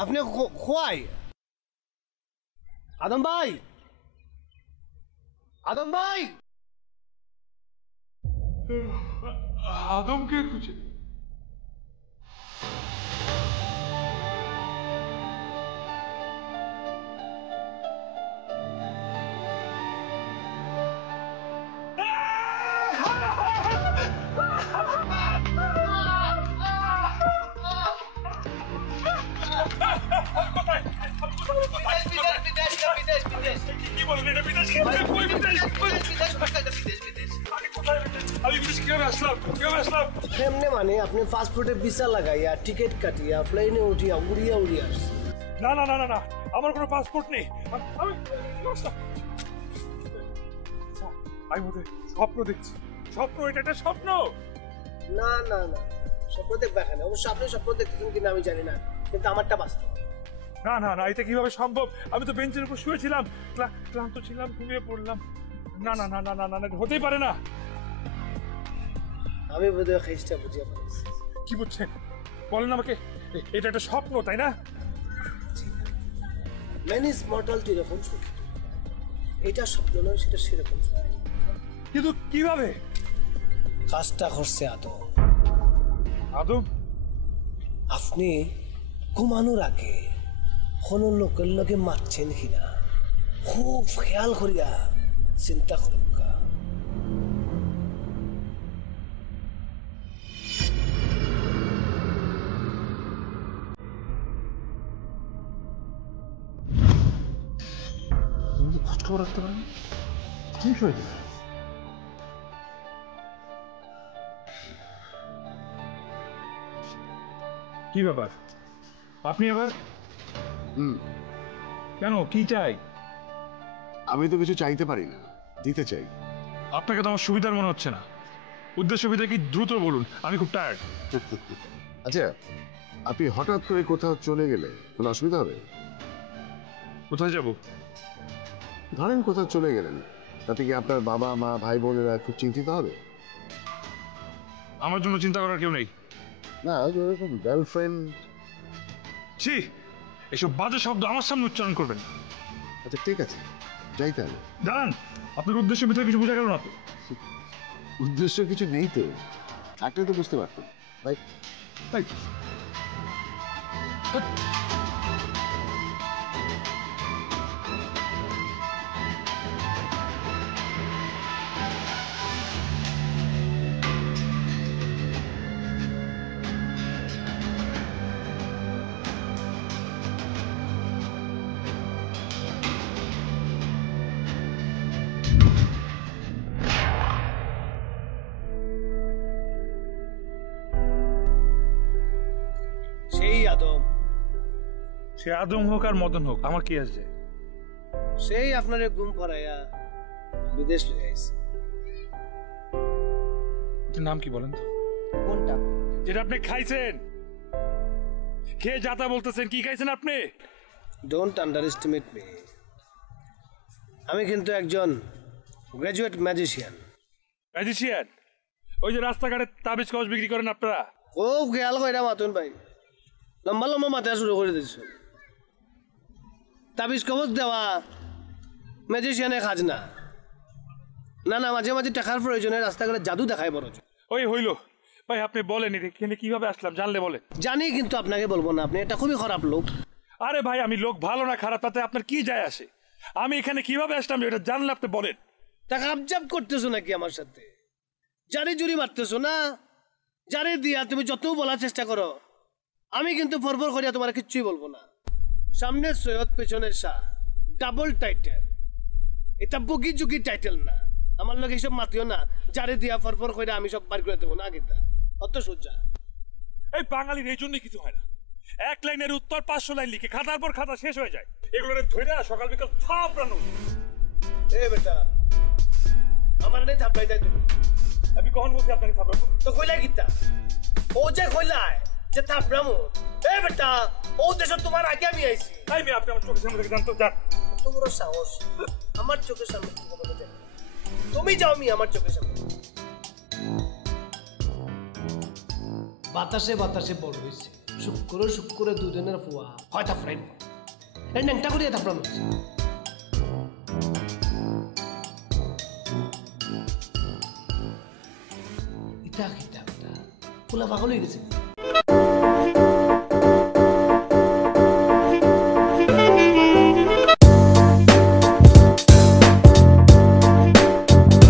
আপনি খোয়াই আদম ভাই, আদম ভাই। আদমকে খুঁজে মানে আপনি পাসপোর্টে ভিসা লাগাইয়া টিকিট কাটিয়া প্লেনে উঠিয়া উড়িয়া উড়িয়া আসছে। না না না না না, আমার কোনো পাসপোর্ট নেই। আমি বোধহয় স্বপ্ন দেখছি। স্বপ্ন, এটা একটা স্বপ্ন। না না না, স্বপ্ন দেখবে কেন? অবশ্য আপনি স্বপ্ন দেখতেছেন কিনা আমি জানি না, কিন্তু আমারটা বাস্তব। না না না, এটা কিভাবে সম্ভব? আমি তো বেঞ্চের উপর শুয়েছিলাম, ক্লান্ত ছিলাম, ঘুমিয়ে পড়লাম। না না না না না না, হতেই পারে না। আমি বোধহয় খেসটা বুঝিয়ে পারছি। কি বুঝছেন বলেন আমাকে? এটা একটা স্বপ্ন, তাই না? ম্যান ইজ মর্টাল টু এরকম সুখী, এটা স্বপ্ন নয়, সেটা সেরকম সুখী। কিন্তু কিভাবে কাজটা করছে আদম? আদম? আপনি ঘুমানোর আগে কোনো লোকের লোকে মারছেন কিনা খুব খেয়াল করিয়া চিন্তা করুন। খোঁজখবর রাখতে পারেন, ঠিক হয়ে যাবে। কি ব্যাপার আপনি আবার? কেন, কি চাই? আমি তো কিছু চাইতে পারি না, দিতে চাই। আপনাকে তো আমার সুবিধার মনে হচ্ছে না। উদ্দেশ্য সুবিধা কি দ্রুত বলুন, আমি খুব টায়ার্ড। আচ্ছা, আপনি হঠাৎ করে কোথাও চলে গেলে কোনো অসুবিধা হবে? কোথায় যাব? ধরেন কোথাও চলে গেলেন, তাতে কি আপনার বাবা মা ভাই বোনেরা খুব চিন্তিত হবে? আমার জন্য চিন্তা করার কেউ নেই। না, গার্লফ্রেন্ড। ছি, এসব বাজে শব্দ আমার সামনে উচ্চারণ করবেন না। আচ্ছা ঠিক আছে, যাই তাহলে। দাঁড়ান, আপনার উদ্দেশ্যের ভিতরে কিছু বোঝা গেল না তো? উদ্দেশ্য কিছু নেই তো, থাকলে তো বুঝতে পারতাম। ভাই ভাই সেই আদম, সে আদম হোক আর মদন হোক, আমার কি আসছে? সেই আপনারে ঘুম পড়াইয়া বিদেশ লয়ে আইছে। নাম কি বলেন তো? কোনটা? যেটা আপনি খাইছেন। খেয়ে যাতা বলতেছেন, কি খাইছেন আপনি? Don't under estimate me. আমি কিন্তু একজন গ্রাজুয়েট ম্যাজিশিয়ান। ম্যাজিশিয়ান? ওই যে রাস্তাঘাটে তাবিজ কবজ বিক্রি করেন আপনারা? খুব খেয়াল করে মাতুন ভাই, লম্বা লম্বা মাথা শুরু করে দিচ্ছ। তাবিজ কবজ দেওয়া ম্যাজিশিয়ানে কাজ না। না না, মাঝে মাঝে টাকার প্রয়োজনে রাস্তাঘাটে জাদু দেখায় বড়। ওই হইল ভাই, আপনি বলেন এখানে কিভাবে আসলাম, জানলে বলেন। জানি, কিন্তু আপনাকে বলবো না, আপনি এটা খুবই খারাপ লোক। আরে ভাই, আমি লোক ভালো না খারাপ তাতে আপনার কি যায় আসে? আমি এখানে কিভাবে আসলাম এটা জানলে আপনি বলেন। টাকা আবজাব করতেছো নাকি আমার সাথে? জারি জুরি মারতেছো না? জারি দিয়া তুমি যত বলার চেষ্টা করো, আমি কিন্তু ফরফর করিয়া তোমার কিচ্ছুই বলবো না। সামনে সৈয়দ, পেছনের শাহ, ডাবল টাইটেল। এটা বগি যুগি টাইটেল না। আমার লোক এইসব মাতিও না। জারি দিয়া ফরফর করিয়া আমি সব বার করে দেবো না। আগেটা অত সোজা। এই বাঙালির এই জন্য কিছু হয় না। এক লাইনের উত্তর 500 লাইন লিখে খাতার পর খাতা শেষ হয়ে যায়। এগুলো ধরে সকাল বিকাল থাপড়ানো। এ বেটা, আমার নেই থাপড়াই দেয় তুমি। আমি কখন বলছি আপনাকে থাপড়াবো? তো কইলা গীতা ও যে কইলায় যে থাপড়ামো। এ বেটা, ও দেশ তোমার আগে আমি আইছি। তাই আপনি আমার চোখের সামনে থেকে জানতো যান। কত বড় সাহস আমার চোখের সামনে কি বলতে যাবে? তুমি যাও মি আমার চোখের সামনে। বাতাসে বাতাসে বড় হয়েছে, শুক্রে দুজনের ফুয়া হয় থাপড়াই এই ন্যাংটা করিয়া থাপড়ানো হয়েছে ইটা খিটা ফুলা পাগল হয়ে গেছে